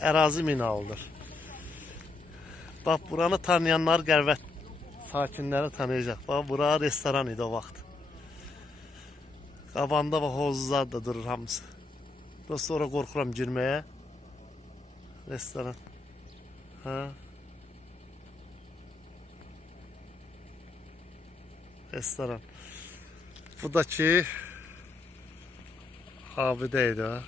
ərazi minalıdır. Bax buranı tanıyanlar Qərvət sakinləri tanıyacaq. Bax bura restoran idi o vaxt. Qabanda bax hovuzlar da durur hamısı. Dost sonra qorxuram girməyə. Restoran. Ha. Restoran. Bu da ki abidə idi ha.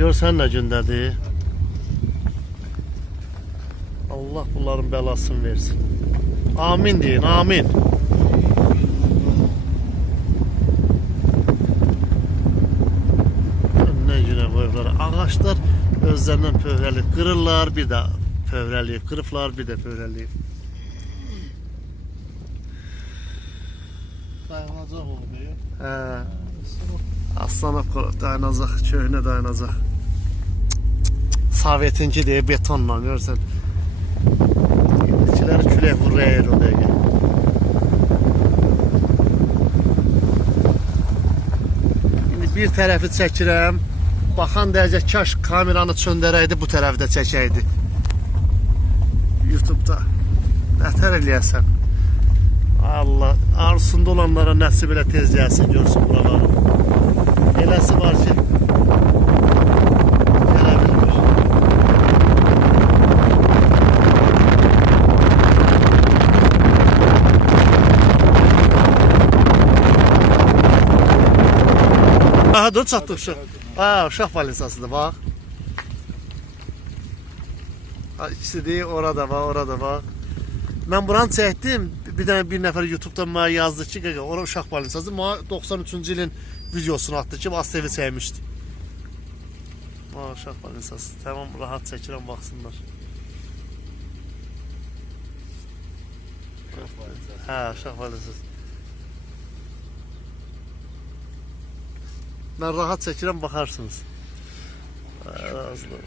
Görsən nə gündədir? Allah bunların bəlasını versin. Amin deyin, amin. Önünə günə qoyublar. Ağaçlar özlərindən pöhrəlib qırırlar, bir də pöhrəliyib, qırıblar, bir də pöhrəliyib. Dayanacaq olmuyor. Hə. Aslanov dayanacaq, köhnə dayanacaq. Sovetinki deyə betonla görsən. İçiləri külək vurur əyir o dəqiqə. İndi bir tərəfi çəkirəm. Baxan dəqiqə kaş kameranı çöndərəydi, bu tərəfdə çəkəydi. YouTube-da. Nətər eləyəsən? Allah arzusunda olanlara nəsib elə tez gəlsin görsün buraları. Eləsi var ki Aha dur çatdıq uşaq. Ha uşaq balinsasıdır bax. Ha ikisidir orada bax orada bax. Mən buranı çəkdim. Bir dənə bir nəfər YouTube-da mənə yazdı ki, qaqa, ora uşaq balinsası. Mənə 93-cü ilin videosunu atdı ki, ASTV çəkmişdi. Ha, uşaq balinsası. Tamam, rahat çəkirəm, baxsınlar. Hə, uşaq balinsası. Mən rahat çəkirəm, baxarsınız. Razılıq.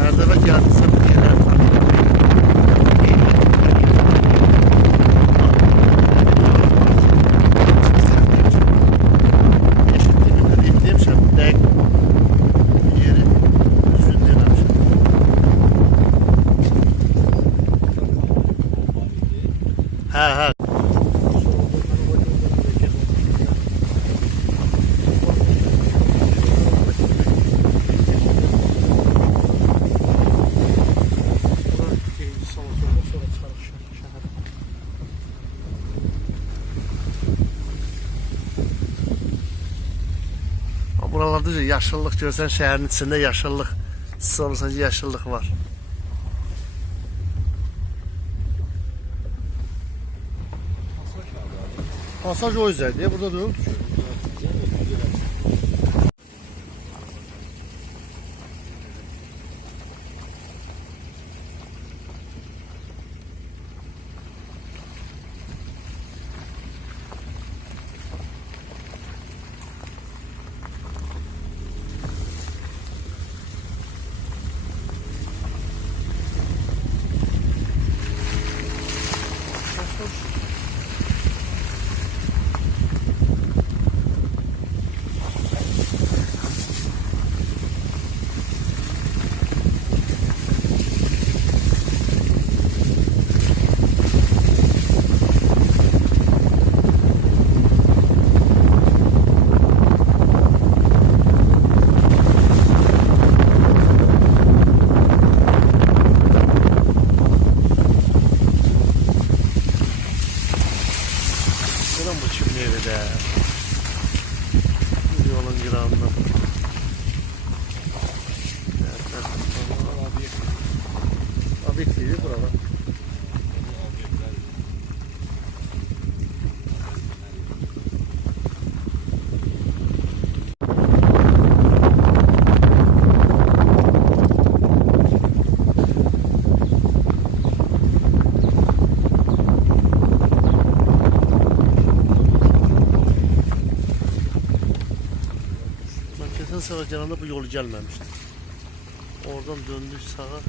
Her dəfə gəldisə bu yerləri tanıyıram. Eşitdiyimi də deyim, demişəm, dəqiq yeri düzgün deməmişəm. Hə, hə. Birinci salon sonra sonra çıxarıq şəhərə. Da yaşıllıq görsən şəhərin içində yaşıllıq. Siz olursa ki, var. Pasaj o yüzden burada da yoktu. İran'dan. Obyektiydi buralar. Ben gelende bu yol gelmemişti. Oradan döndük sağa.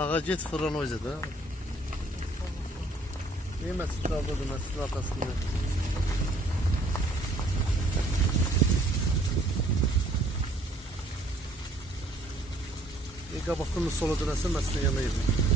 Sağa git fırın o yüzden. Niye mesut kaldı mesutun arkasında? İyi kabaktan sola dönersen mesutun yanına gidiyor.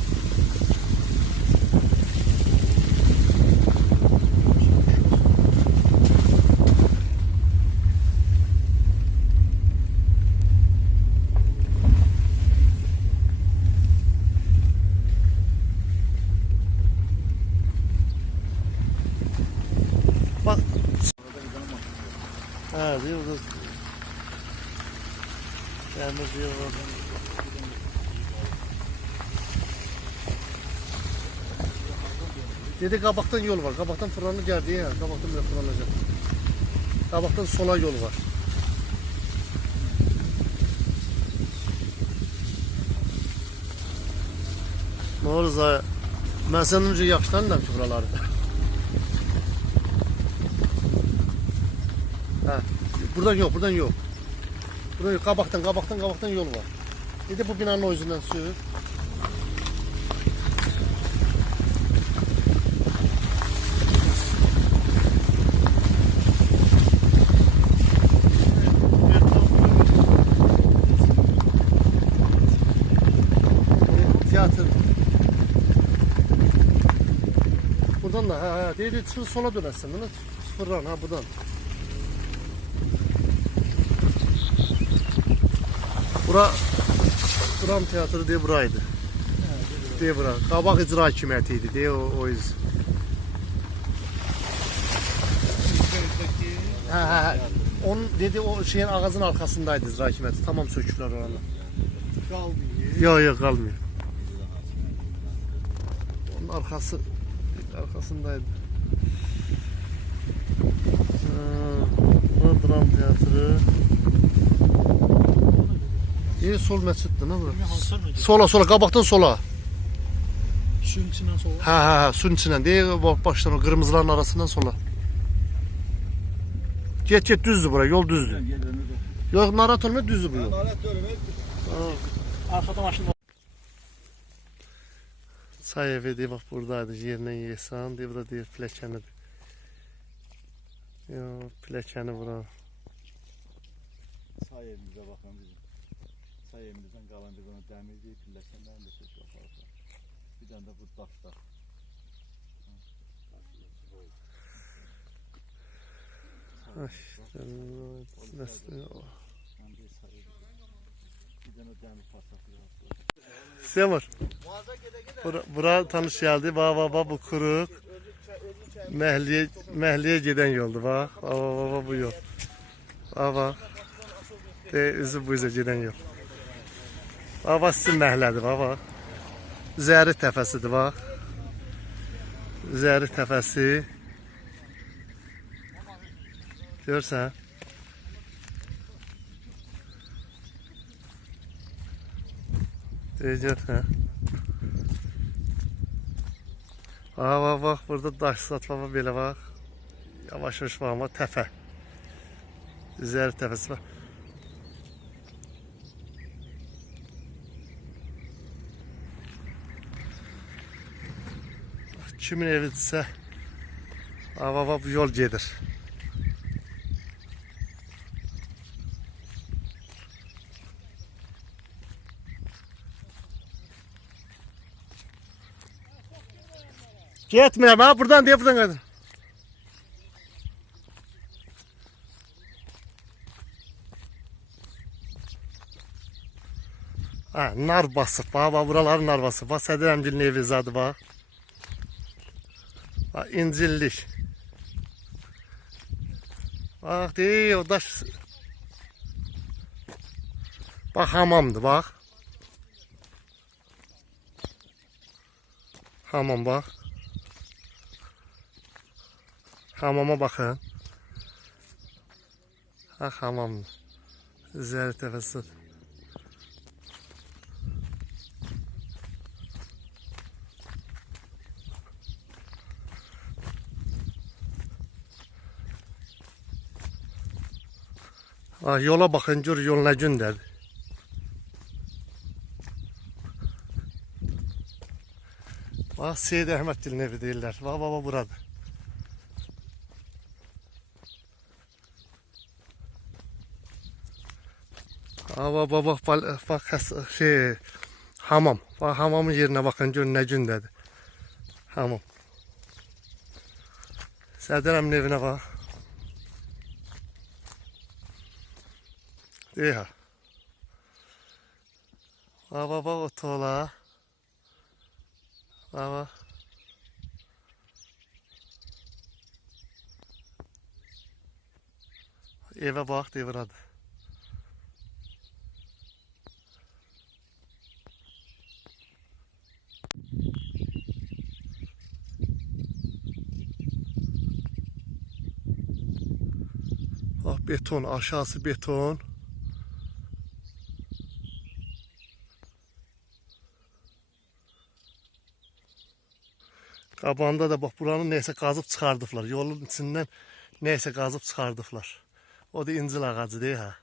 Bak. Ha diyor burada. Yani diyor orada. Dedi kabaktan yol var. Kabaktan fırlanı geldi ya. Kabaktan böyle fırlanacak. Kabaktan sola yol var. Olur Zaya? Ben senden önce yaxşıdan ki buraları. Ha. Buradan yok, buradan yok. Buradan yok. Kabaktan, kabaktan, kabaktan yol var. Bir de bu binanın o yüzünden sür. Tiyatro. Buradan da ha ha. Değil, değil, sola dönersin. Bunu fırlan ha buradan. Bura Dram Teatrı diye buraydı. Diye bura. Qabaq icra hakimiyyəti idi deyə o, o iz. Hə, hə, hə. Onun dedi o şeyin ağacın arkasındaydı icra hakimiyyəti. Tamam söküblər oranı. Qalmıyor. Yok yok kalmıyor. Onun arkası arkasındaydı. Bu dram teatrı. İyi sol mesciddi ne bu? Ne hansı mı? Sola sola kabaktan sola. Suyun içinden sola. Ha ha ha suyun içinden değil bak baştan o kırmızıların arasından sola. Get get düzdü bura yol düzdü. Yok narat olma düzdü bu yol. Arkada maşın var. Çay evi diye bak buradaydı yerine yesan diye burada diye plakeni. Ya plakeni bura. Sayemizə baxın bizim. Sayemizdən qalan bir dənə dəmir deyib pilləkənlərini də söküb aparıblar. Bir dənə də bu daşlar. Ay, o. Həm də sayı. Bir dənə dəmir parçası yaptılar. Semur. Bura, bura tanış geldi. Bak bak bak bu kuruk. Mehliye, mehliye giden yoldu bak. Bak bak, bak bu yol. Bak bak. De, üzü bu yüze giden yol. Bak bak sizin məhlədir bak bak. Zəri təfəsidir bak. Zəri təfəsi. Görsən? Deyəcək hə. Aa bak bak burada daş satmama belə bak. Yavaş yavaş bak ama təfə. Zəri təfəsi var. Kimin evidirsə Ava bak bu yol gedir. Gitme ha buradan diye buradan kadar. Ha, nar basıp, bak buraların nar basıp. Bak Sədir əmgilin evi zadı bak. Bak incillik. Bak değil o daş. Bak hamamdı bak. Hamam bak. Hamama bakın. Ha hamam. Zəri təfəssüt. Ah, yola bakın gör yol ne gündədir. Bax Seyid Əhməd dilin evi deyirlər. Bax baba buradır. Baba bak bak has- şey hamam. Bak hamamın yerine bakın gör ne gündədir. Hamam. Sədər əmin evinə bax. Ha. Bak bak bak o tuğla. Bak bak. Eve bak diye beton aşağısı beton. Qabağında da bax buranı neysə qazıb çıxardıblar. Yolun içindən neysə qazıb çıxardıblar. O da incil ağacı deyil ha.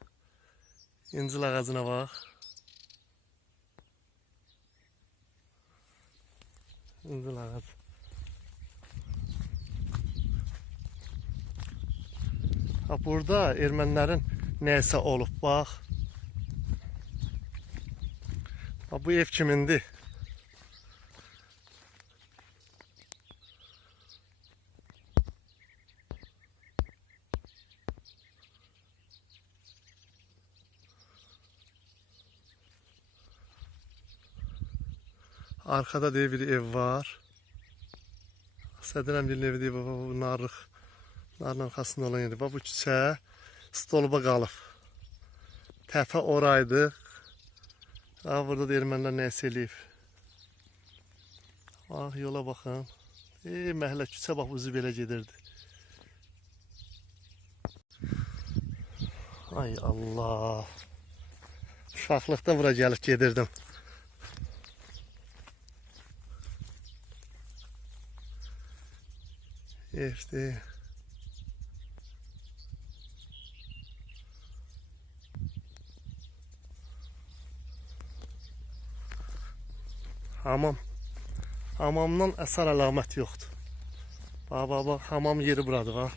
İncil ağacına bax. İncil ağacı. Burada ermənilərin neysə olub bax. Ha bu ev kimindir? Arkada diye bir ev var. Sədirəm bir evi bu narıq. Narın arxasında olan. Bax bu küçə stolba qalıb. Təpə oraydı. Ha burada da ermənilər nəsə eləyib. Ah yola baxın. Ey məhəllə küçə bax uzu belə gedirdi. Ay Allah. Uşaqlıqda bura gəlib gedirdim. İşte. Hamam. Hamamdan əsər əlamət yoxdur. Bax, bax, bax, hamam yeri buradır, bax.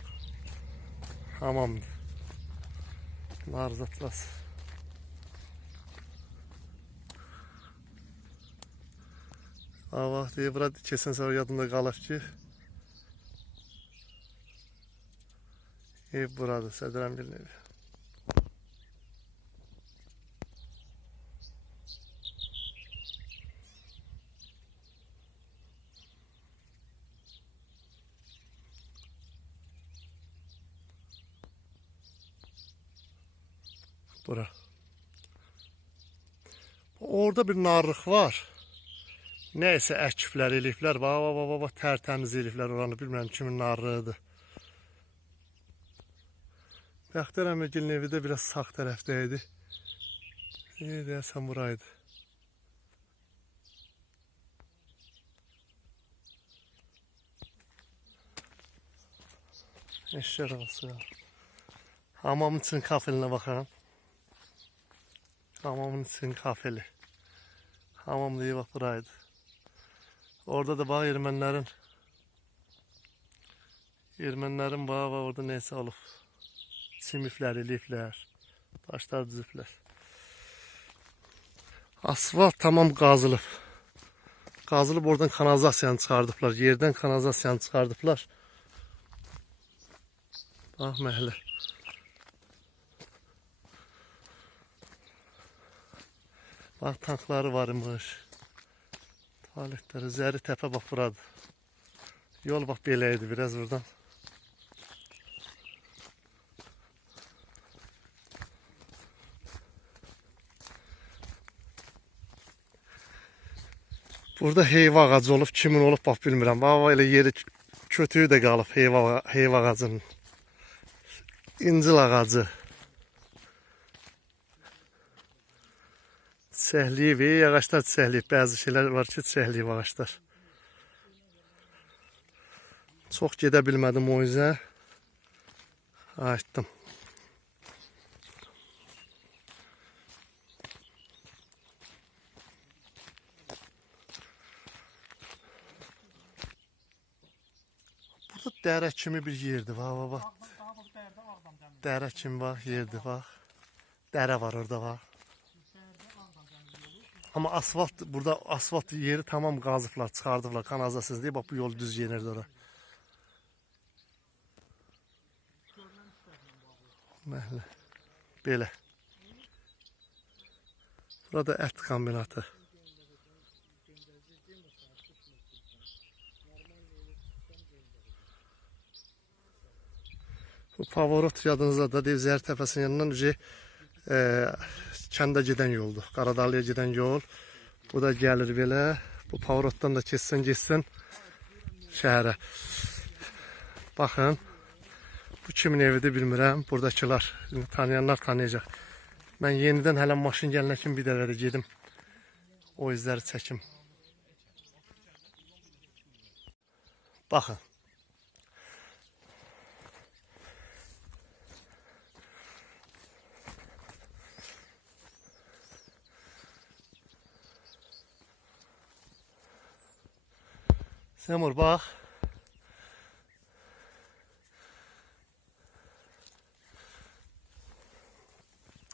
Hamamdır. Narzatlas. Bax, bax, deyə bura keçən səfər yadımda qalıb ki, ev buradır, Sədir Əmgilin evi. Bura. Orada bir narlıq var. Nəysə əkiblər, eliflər. Bax, bax, bax, bax, tərtəmiz eliflər oranı. Bilmirəm kimin narlığıdır. Bəxtər əməkilin evi də biraz sağ tərəfdə idi. İyi deyəsən buraydı. Eşlər olsun. Hamamın için kafeline bakalım. Hamamın için kafeli. Hamam diye bak buraydı. Orada da bak Ermenilerin Ermenilerin bağı var orada neyse olup. Simifler, elifler, taşlar düzüpler. Asfalt tamam qazılıb. Qazılıb oradan kanalizasiyanı çıxardıblar. Yerdən kanalizasiyanı çıxardıblar. Bax məhəllə. Bax tankları varmış. Tualetləri, zəri təpə bax buradır. Yol bax belə biraz buradan. Burada heyva ağacı olub, kimin olub bax bilmirəm. Bax, elə yeri kötüyü də qalıb heyva heyva ağacının. İncil ağacı. Çiçəkliyib, ey ağaçlar çiçəkliyib. Bəzi şeylər var ki, çiçəkliyib ağaçlar. Çox gedə bilmədim o yüzden. Açdım. Burada dərə kimi bir yerdir. Bax, bax, bax. Dərə kimi bax, yerdir bax. Dərə var orada bax. Amma asfalt burada asfalt yeri tamam qazıblar, çıxardıblar kanalizasiyası deyə bax bu yol düz yenirdi ora. Məhlə. Belə. Burada ət kombinatı. Bu Pavorot yadınızda da dev Zəhər Təpəsinin yanından ücə e, kəndə gedən yoldur. Qaradağlıya gedən yol. Bu da gəlir belə. Bu Pavorotdan da keçsin, getsin şəhərə. Baxın. Bu kimin evidir bilmirəm. Buradakılar tanıyanlar tanıyacaq. Mən yenidən hələ maşın gəlinə kimi bir dəfə də gedim. O izləri çəkim. Baxın. Semur bax.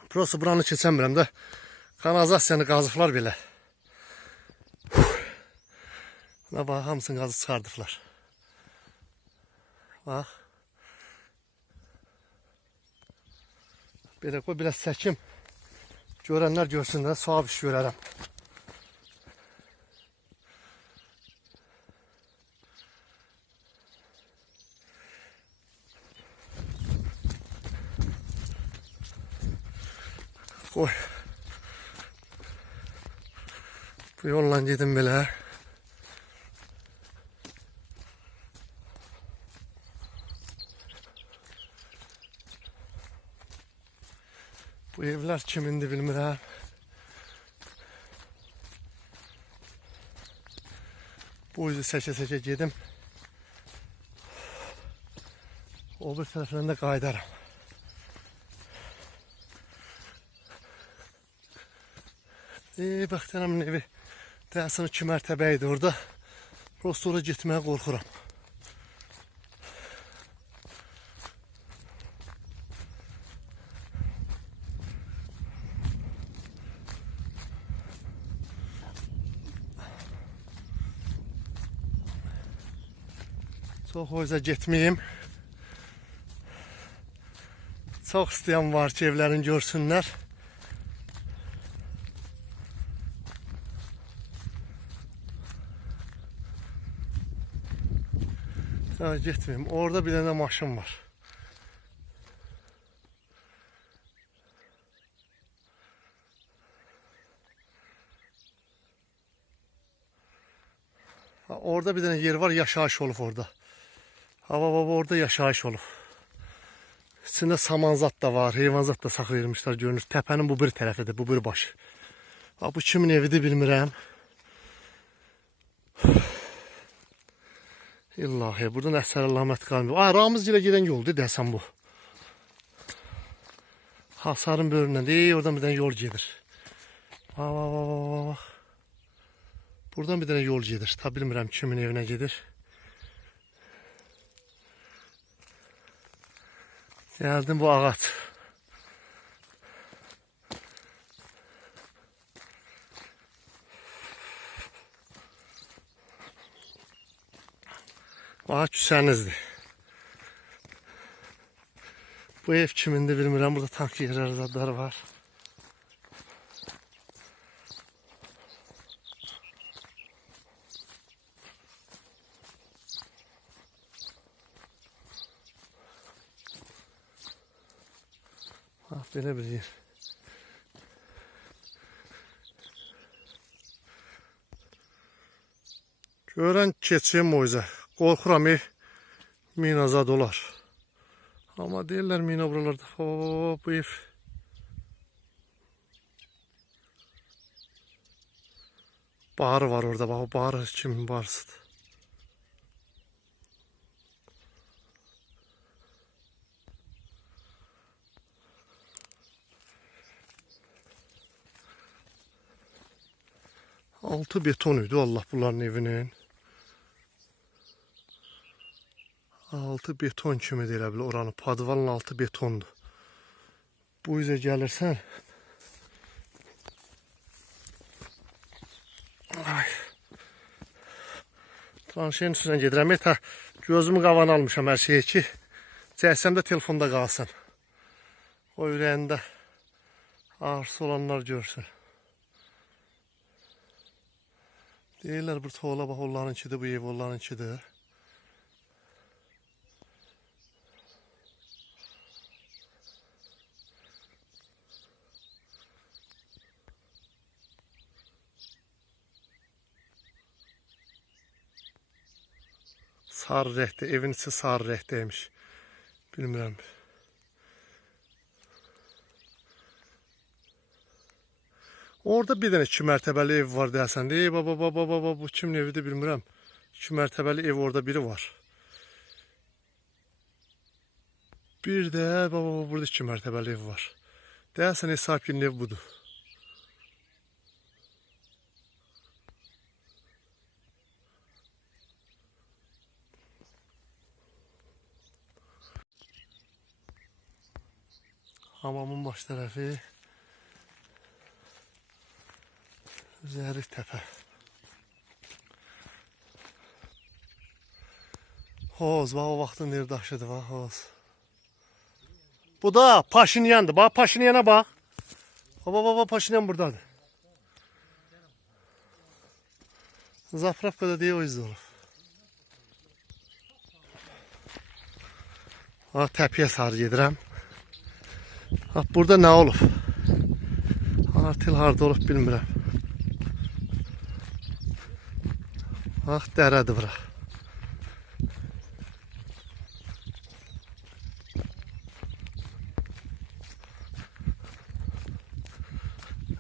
Prosto buranı keçəmirəm də. Kanalizasiyanı qazıblar belə. Buna bax, hamısını qazı çıxardıblar. Bax. Belə qoy, biraz çəkim. Görənlər görsünlər, suab iş görərəm. Qoy. Bu yolla gedim belə. Bu evlər kimindir bilmirəm. Bu yüzü çəkə-çəkə gedim. O bir tərəfindən də Ee, Bəxtiyarəmin evi deyəsən iki mərtəbə idi orada. Prosto ora getməyə qorxuram. Çox o yüzden getməyim. Çox istəyən var ki, evlərini görsünlər. Ya gitmeyeyim. Orada bir tane maşın var. Ha, orada bir tane yer var yaşayış olub orada. Hava baba orada yaşayış olub. İçində samanzat da var, heyvanzat da saxlayırmışlar görünür. Təpənin bu bir tərəfidir, bu bir başı. Ha, bu kimin evidir bilmirəm. İllahi buradan əsər əlamət qalmıyor. Aa, Ramızgilə gedən yoldur desəm bu. Hasarın bölündən deyil, oradan bir dənə yol gedir. Bax, bax, bax, bax, bax. Buradan bir dənə yol gedir. Ta bilmirəm kimin evinə gedir. Gəldim bu ağac. Bax küsənizdir. Bu ev kimindir bilmirəm. Burada tank yerləri zadları var. Ah, belə bir yer. Görən keçim moizə. Qorxuram ev minazad olar. Amma deyirlər mina buralarda. Bu ev. Bağrı var orada. Bax, o bağrı kimin bağrısıdır? Altı betonuydu Allah bunların evinin. Altı beton kimi də elə bil oranı. Padvalın altı betondur. Bu üzə gəlirsən. Ay. Tranşeyin üstündən gedirəm. Eta gözümü qavan almışam hər şeyi ki. Cəhsəm də telefonda qalsın. O ürəyində arzusu olanlar görsün. Deyirlər bu toğla bax onlarınkidir, bu ev onlarınkidir. Sarı rəhdə, evin içi sarı rəhdəymiş. Bilmirəm. Orada bir dənə iki mərtəbəli ev var deyəsən. Ey baba baba baba bu kimin evidir bilmirəm. İki mərtəbəli ev orada biri var. Bir də baba baba burada iki mərtəbəli ev var. Deyəsən Esapgilin ev budur. Hamamın baş tərəfi Zərif təpə. Hoz, bax o vaxtın yurdaşıdır, bax hoz. Bu da Paşinyandır. Bax Paşinyana bax. Baba baba Paşinyan buradadır. Zapravkada deyə o izdə olub. Ha, təpiyə sarı gedirəm. Ha, burada nə olub? Artel harda olub bilmirəm. Bax, dərədir bura.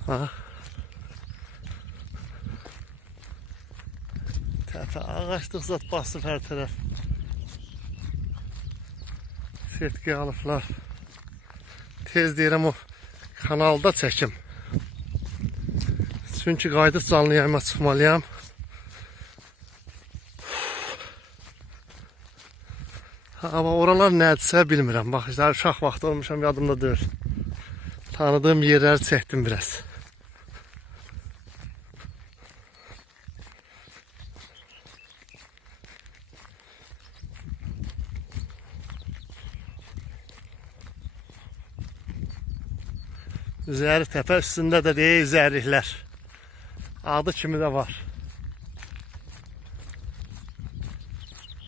Ha. Təpə ağaçlıq zat basıb hər tərəf. Sertki alıblar. Tez deyirəm o kanalda çəkim. Çünki qayıdıb canlı yayıma çıxmalıyam. Amma oralar nədirsə bilmirəm. Bax, işte uşaq vaxtı olmuşam, yadımda deyil. Tanıdığım yerləri çəkdim biraz. Üzəri təpə üstündə də deyil zərriklər. Adı kimi də var.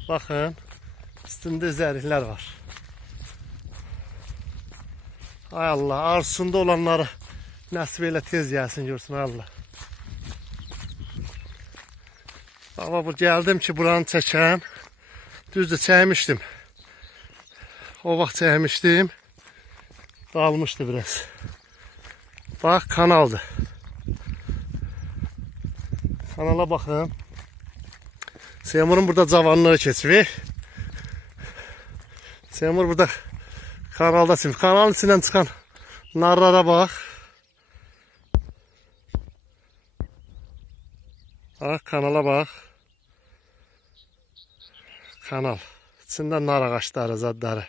Baxın. Üstünde zərriklər var. Ay Allah, arzusunda olanları nəsib elə tez gəlsin görsün Allah. Baba bu gəldim ki buranı çəkəm. Düzdür çəkmişdim. O vaxt çəkmişdim. Dalmışdı biraz. Bax kanaldır. Kanala baxın. Seymurun burada cavanlığı keçir. Seymur burada kanalda sim. Kanalın içindən çıxan narlara bax. Bax kanala bax. Kanal. İçində nar ağaçları, zadları.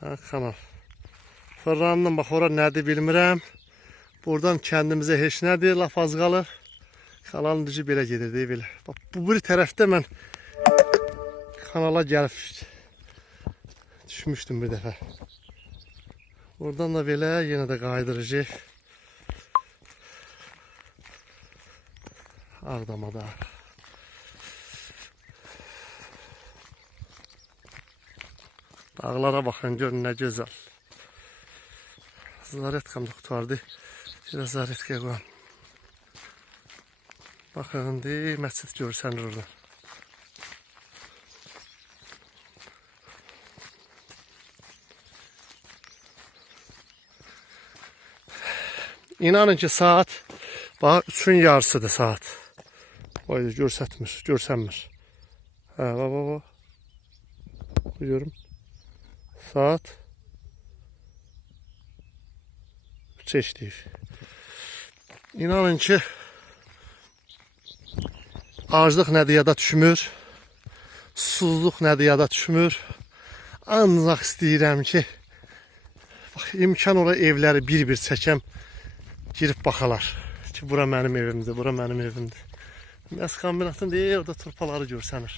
Ha, kanal. Fırlandım bax ora nədir bilmirəm. Buradan kəndimizə heç nədir, laf az qalır. Kanalın düzü belə gedir deyə belə. Bax bu bir tərəfdə mən kanala gəlib düşmüşdüm bir dəfə. Oradan da belə yenə də qaydırıcı Ağdamada. Dağlara baxın görün nə gözəl. Zaretkam da qutardı. Şöyle zaretkaya qoyam. Baxın indi məscid görsənir orada. İnanın ki saat bax 3-ün yarısıdır saat. Vay görsətmir, görsənmir. Hə, bax bax bax. Görüm. Saat 3 işləyir. İnanın ki aclıq nədir yada düşmür. Susuzluq nədir yada düşmür. Ancaq istəyirəm ki bax imkan ola evləri bir-bir çəkəm girib baxalar ki bura mənim evimdir, bura mənim evimdir. Məs kombinatın deyir orada turpaları görsənir.